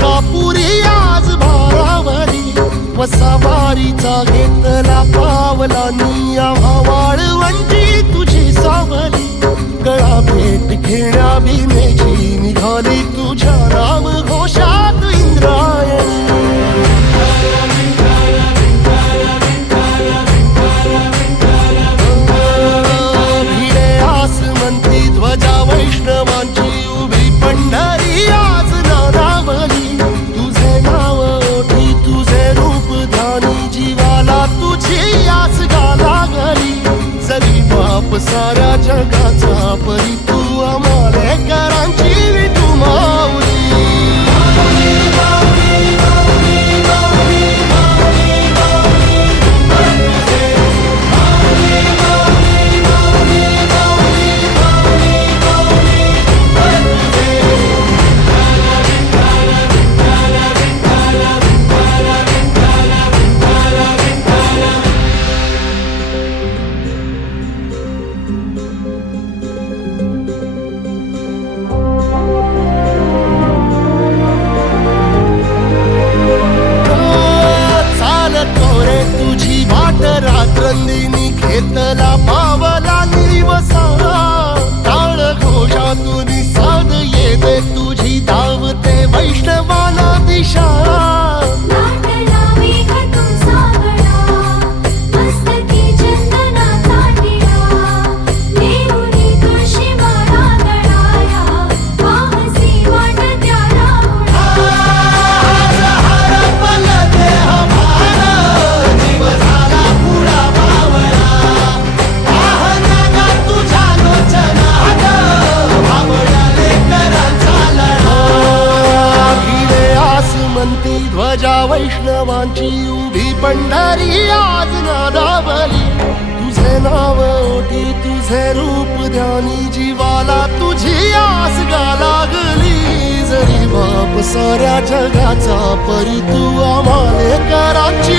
कापुरी आज भारावरी वसावारीचा घेतला पावला निया वाळवंटी तुझी सावली गळा भेट घेण्या भीमेची निघाली तुझ्या राम घोषात इंद्रायणी भिडे आसमंती ध्वजा वैष्णवांची उभी पंढरी आज नादावली तुझे नाव ओठी तुझे रूप ध्यानी जीवाला तुझी आस गा लागली जरी बाप साऱ्या जगाचा परी तू आमालेकरांची विठू माऊली रात्रंदिनी घेतला पावला निवसा टाळ घोषातून साध येते तुझी धावते वैष्णवाला दिशा ध्वजा वैष्णवांची उभी पंढरी आज नादावली तुझे नाव ओठी तुझे रूप ध्यानी जीवाला तुझी आस गा लागली जरी बाप साऱ्या जगाचा परी तू आमालेकरांची